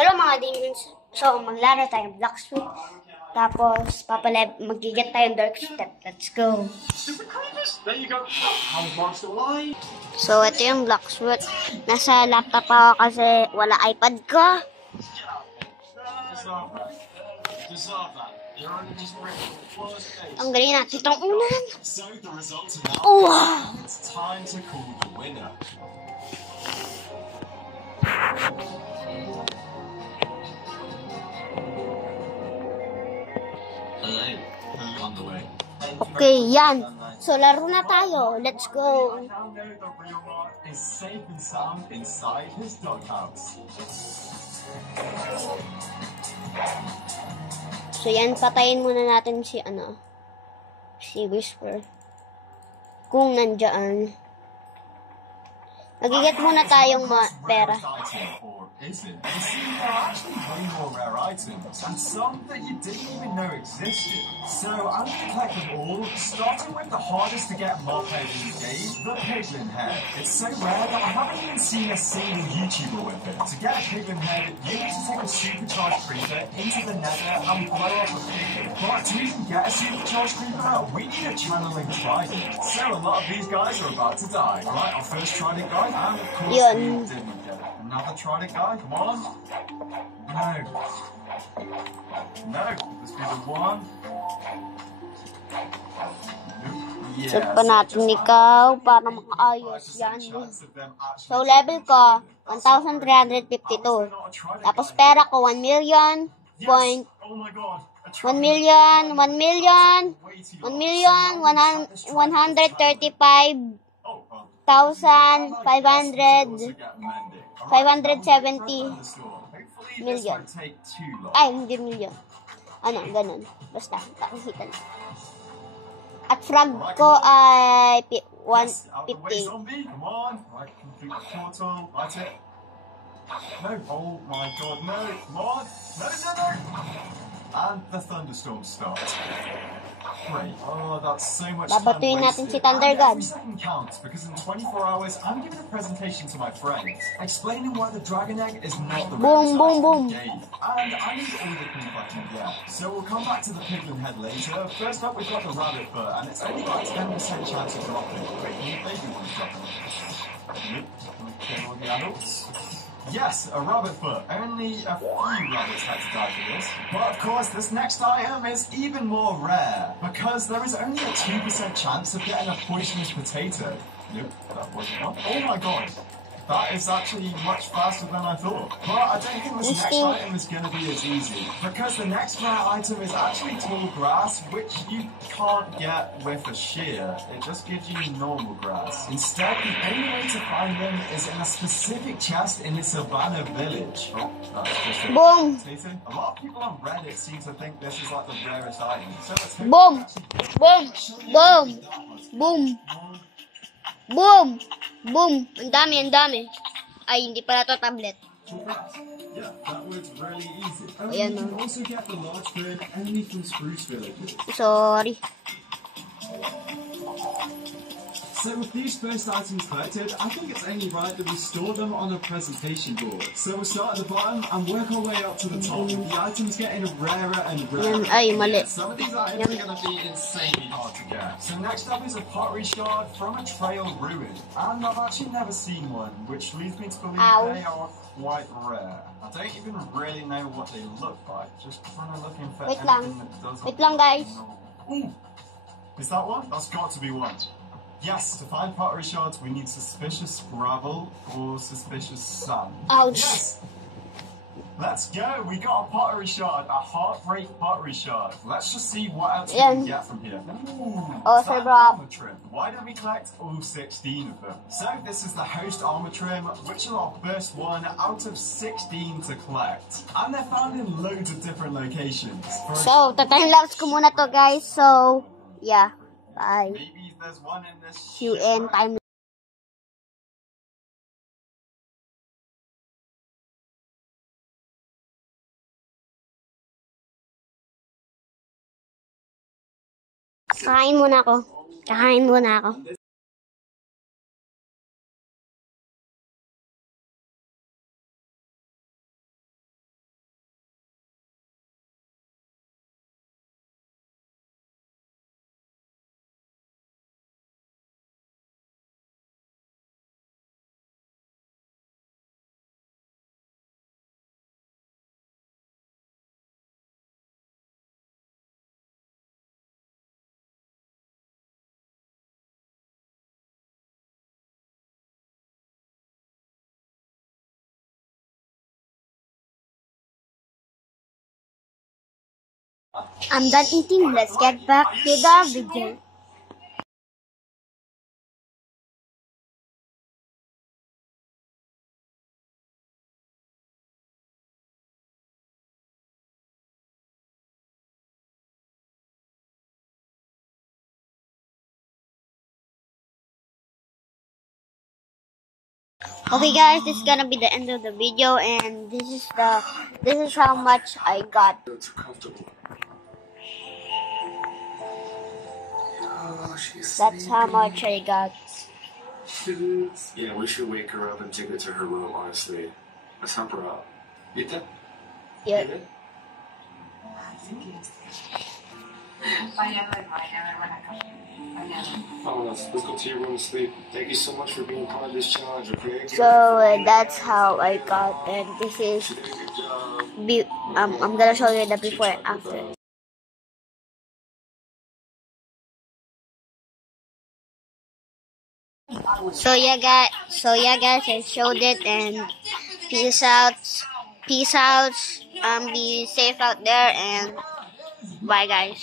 Hello mga demons. So, maglaro tayo Blacksmith. Tapos, magiget tayong Dark Step. Let's go. So, ito yung Blacksmith. Nasa laptop ako kasi wala iPad ko. Ang galing natin itong unan. Oh, wow! Okay, yan. So, laro na tayo. Let's go. So, yan. Patayin muna natin si, si Whisper. Kung nandyan. Magiget muna tayong pera. Isn't. You see, there are actually way more rare items, and some that you didn't even know existed. So I'm going to collect them all, starting with the hardest to get moped in the game, the Piglin Head. It's so rare that I haven't even seen a single YouTuber with it. To get a Piglin Head, you need to take a supercharged creeper into the nether and blow up a piglin. But to even get a supercharged creeper, we need a channeling trident. So a lot of these guys are about to die. Right, our first trident guy, and of course we didn't get it. Another trident guy, come on. No. No, let's be the one. Yes. Set pa natin ikaw para makaayos yan. So, level ko, 1,352. Tapos pera ko, 1,000,000. 570 million. Ay, hindi million. Ganun. Basta, pakikita na. At frag ko ay 150. No, oh my god, no, come on, no. And the thunderstorm starts. Great. Oh, that's so much time Babatuin natin si wasted. Thunder And God. every second counts, because in 24 hours, I'm giving a presentation to my friends, explaining why the dragon egg is not the Boom, rarest boom, item boom. in the game. And I need all the proof I can get. So we'll come back to the Piglin Head later. First up, we've got the rabbit foot, and it's only got a 10% chance of dropping. Wait, can you baby one drop it? Nope. Gonna kill all the adults. Yes, a rabbit foot. Only a few rabbits had to die for this. But of course, this next item is even more rare, because there is only a 2% chance of getting a poisonous potato. Nope, that wasn't one. Oh my god. That is actually much faster than I thought. But I don't think this next item is going to be as easy, because the next rare item is actually tall grass, which you can't get with a shear. It just gives you normal grass. Instead, the only way to find them is in a specific chest in the Savannah village. Oh, that's just a Boom. potato. A lot of people on Reddit seem to think this is like the rarest item. So let's hope Boom. it's Boom. Boom. Boom. Boom! Boom! Ang dami. Ay, hindi pala to tablet. Yeah, that was really easy. Ayan, You can also get the large bird only from Spruce Villages. Sorry. So with these first items collected, I think it's only right that we store them on a presentation board. So we'll start at the bottom and work our way up to the top, with the items getting rarer and rarer. Ay, mali. Some of these items are going to be insanely hard to get. So next up is a pottery shard from a trail ruin. And I've actually never seen one, which leads me to believe they are quite rare. I don't even really know what they look like, just kind of looking for anything that doesn't... Wait lang, guys. Ooh. Is that one? That's got to be one. Yes, to find pottery shards, we need suspicious gravel or suspicious sand. Ouch. Yes! Let's go! We got a pottery shard, a heartbreak pottery shard. Let's just see what else we can get from here. Ooh, Also, armor trim. Why don't we collect all 16 of them? So this is the host armor trim, which is our first one out of 16 to collect. And they're found in loads of different locations. So, time-lapse ko muna to, guys. So, yeah. Bye. Maybe there's one in this QN time. Kakain muna ako. I'm done eating. Let's get back to the video. Okay guys, this is gonna be the end of the video, and this is how much I got. That's how much I got. Yeah, we should wake her up and take her to her room, honestly. Let's help her out. ¿Viste? Yeah. Oh, let's go to your room and sleep. Thank you so much for being part of this challenge, okay? So that's how I got, and this is I'm gonna show you the before and after. So yeah guys, I showed it, and peace out, be safe out there, and bye guys.